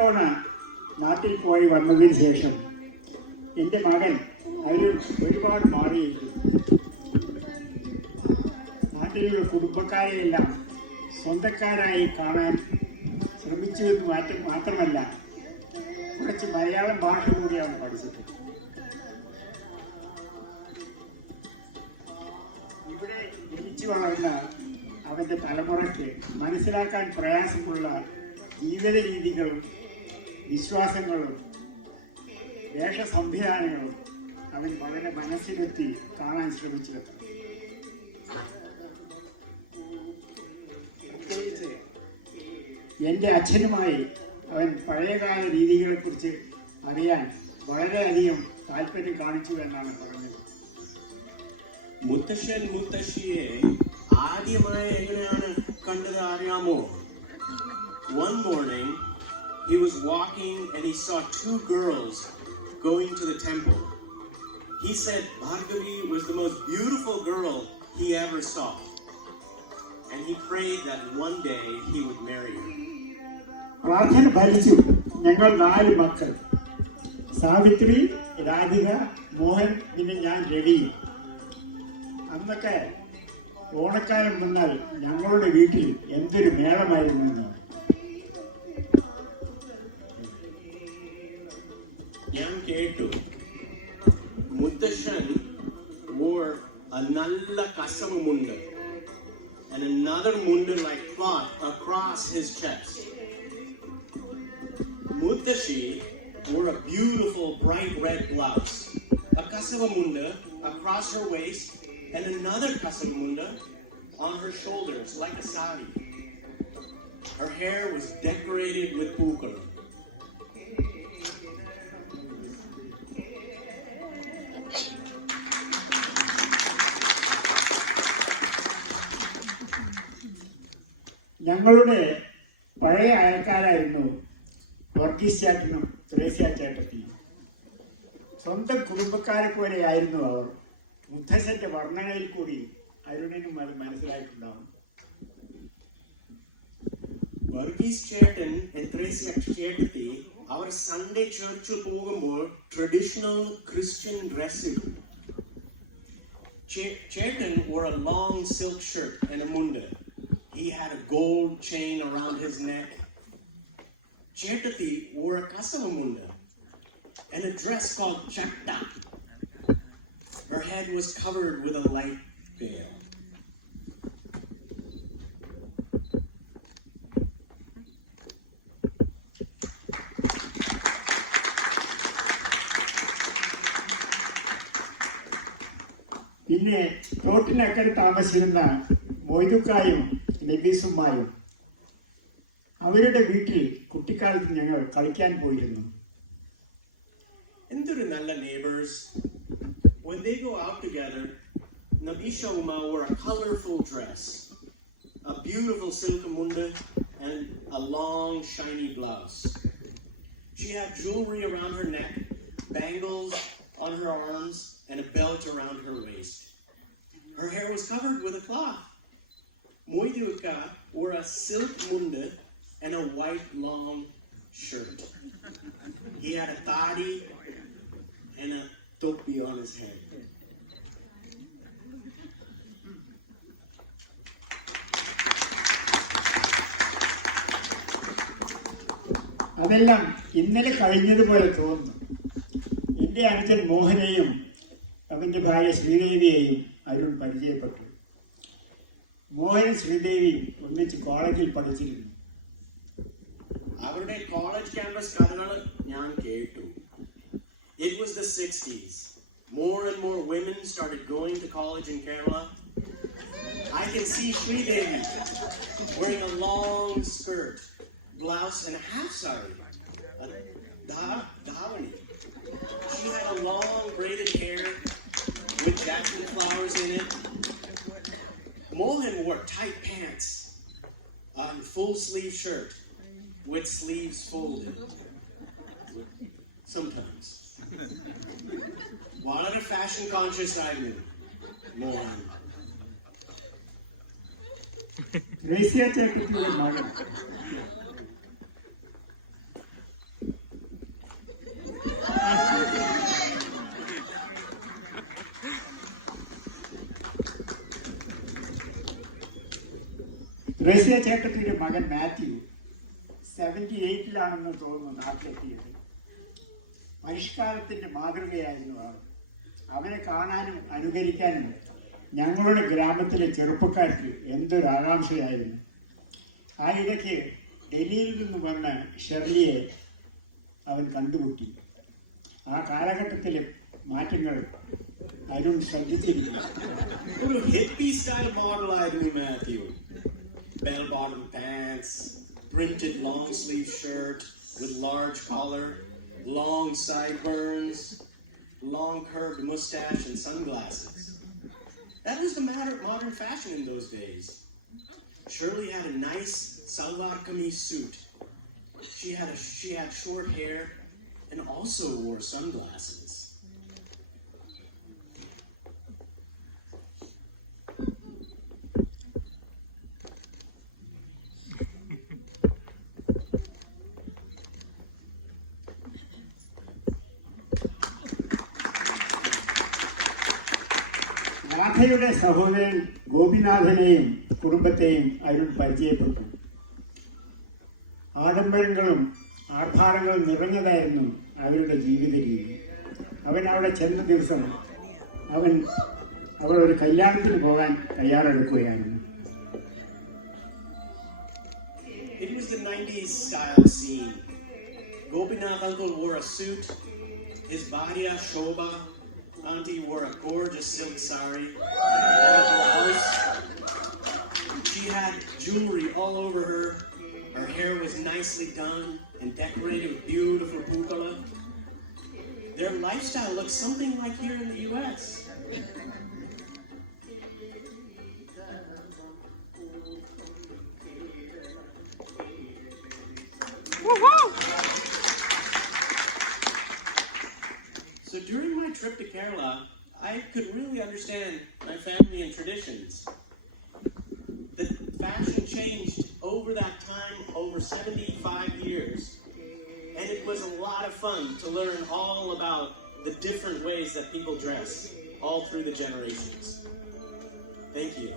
തവണ നാട്ടിൽ പോയി വന്നതിന് ശേഷം എൻ്റെ മകൻ അതിൽ ഒരുപാട് മാറിയിരിക്കും. നാട്ടിലുള്ള കുടുംബക്കാരെയെല്ലാം സ്വന്തക്കാരായി കാണാൻ ശ്രമിച്ചു എന്ന് മാത്രമല്ല കുറച്ച് മലയാളം ഭാഷ കൂടിയാണ് പഠിച്ചത്. ഇവിടെ ജനിച്ചു വളർന്ന അവൻ്റെ തലമുറയ്ക്ക് മനസ്സിലാക്കാൻ പ്രയാസമുള്ള ജീവിത രീതികളും വിശ്വാസങ്ങളും വേഷ സംവിധാനങ്ങളും അവൻ വളരെ മനസ്സിലെത്തി കാണാൻ ശ്രമിച്ചു. പ്രത്യേകിച്ച് എൻ്റെ അച്ഛനുമായി അവൻ പഴയകാല രീതികളെക്കുറിച്ച് അറിയാൻ വളരെയധികം താല്പര്യം കാണിച്ചു എന്നാണ് പറഞ്ഞത്. മുത്തശ്ശൻ മുത്തശ്ശിയെ ആദ്യമായി എങ്ങനെയാണ് കണ്ടത് അറിയാമോ? One morning he was walking and he saw two girls going to the temple. He said Bhargavi was the most beautiful girl he ever saw, and he prayed that one day he would marry her. പ്രാർത്ഥന ഫലിച്ചു. ഞങ്ങൾ 4 മക്കൾ, സാവിത്രി, രാധിക, മോഹൻ, പിന്നെ ഞാൻ രവി. അന്നൊക്കെ ഓണക്കാലം വന്നാൽ ഞങ്ങളുടെ വീട്ടിൽ എന്തൊരു മേളമായിരുന്നു. ഞാൻ കേട്ടു മുത്തശ്ശൻ wore a നല്ല കസവ് മുണ്ട് and another mundu like cloth across his chest. Muttashi wore a beautiful bright red blouse, a kasava munda across her waist, and another kasava munda on her shoulders like a sari. Her hair was decorated with pukal. ഞങ്ങളുടെ പഴയ അയൽക്കാരായിരുന്നു വർഗീസ് ചേട്ടനും ത്രേസ്യ ചേട്ടത്തിയും. സ്വന്തം കുടുംബക്കാരെ പോലെയായിരുന്നു അവർ. മുത്തശ്ശന്റെ വർണ്ണനയിൽ കൂടി അരുണിനും അത് മനസ്സിലായിട്ടുണ്ടാവും. വർഗീസ് ചേട്ടൻ ത്രേസ്യ ചേട്ടത്തി അവർ സൺഡേ ചർച്ചിൽ പോകുമ്പോൾ ട്രഡീഷണൽ ക്രിസ്ത്യൻ ഡ്രസ് ഇടും. ചേട്ടൻ wore a long silk shirt and a munda. He had a gold chain around his neck. Chetati wore a kasava munda and a dress called chatta. Her head was covered with a light veil. പിന്നെ തോട്ടിനക്കരെ താമസിച്ചിരുന്ന മൊയ്തുക്കായും ലബീസുമായും അവരുടെ വീട്ടിൽ കുട്ടിക്കാലത്ത് ഞങ്ങൾ കളിക്കാൻ പോയിരുന്നു. എന്തൊരു നല്ല neighbors. When they go out together, Nabisha Uma wore a colorful dress, a beautiful silk munda, and a long shiny blouse. She had jewelry around her neck, bangles on her arms, and a belt around her waist. Her hair was covered with a cloth. Moiduka wore a silk munda and a white long shirt. He had a tadi and a topi on his head. അതെല്ലാം ഇന്നലെ കഴിഞ്ഞതുപോലെ തോന്നുന്നു. എൻ്റെ അനുജൻ മോഹനെയും അവൻ്റെ ഭാര്യ ശ്രീദേവിയെയും അരുൺ പരിചയപ്പെട്ടു. മോഹനും ശ്രീദേവിയും ഒന്നിച്ച് കോളേജിൽ പഠിച്ചിരുന്നു. അവരുടെ കോളേജ് ക്യാമ്പസ് കഥകൾ ഞാൻ കേട്ടു. It was the 60s. More and more women started going to college in Kerala. I can see Sridevi wearing a long skirt, blouse, and a half sari, a dhavani. She had a long braided hair with jasmine flowers in it. Mohan wore tight pants, a full sleeve shirt with sleeves folded. Sometimes. വളരെ fashion conscious ആയിരുന്നു മോഹൻ. ത്രേസ്യ ചേട്ടത്തിയുടെ മകൻ മാത്യു 78-ലാണെന്ന് തോന്നുന്നു നാട്ടിലെത്തിയത്. പരിഷ്കാരത്തിന്റെ മാതൃകയായിരുന്നു അവൻ. അവനെ കാണാനും അനുകരിക്കാനും ഞങ്ങളുടെ ഗ്രാമത്തിലെ ചെറുപ്പക്കാർക്ക് എന്തൊരു ആകാംക്ഷയായിരുന്നു. ആ ഇടയ്ക്ക് ഡൽഹിയിൽ നിന്ന് വന്ന ഷെർലിയെ അവൻ കണ്ടുമുട്ടി. ആ കാലഘട്ടത്തിലെ മാറ്റങ്ങൾ അരുൺ ശ്രദ്ധിച്ചിരിക്കുന്നു. ഒരു hippie style model ആയിരുന്നു Mathew. Bell bottom pants, printed long sleeve shirt with large collar, long sideburns, long curved mustache and sunglasses. That was the modern fashion in those days. Shirley had a nice salwar kameez suit. She had short hair and also wore sunglasses. രാധയുടെ സഹോദരൻ ഗോപിനാഥനെയും കുടുംബത്തെയും അരുൺ പരിചയപ്പെട്ടു. ആഡംബരങ്ങളും ആർഭാടങ്ങളും നിറഞ്ഞതായിരുന്നു അവരുടെ ജീവിത രീതി. അവൻ അവിടെ ചെന്ന ദിവസം അവർ ഒരു കല്യാണത്തിന് പോകാൻ തയ്യാറെടുക്കുകയായിരുന്നു. It was the 90s style scene. Gopinath uncle wore a suit. His bhariya Shobha auntie wore a gorgeous silk sari and a blouse. She had jewelry all over her. Her hair was nicely done and decorated with beautiful pukala. Their lifestyle looked something like here in the US. So during my trip to Kerala, I could really understand my family and traditions. The fashion changed over that time, over 75 years. And it was a lot of fun to learn all about the different ways that people dress, all through the generations. Thank you.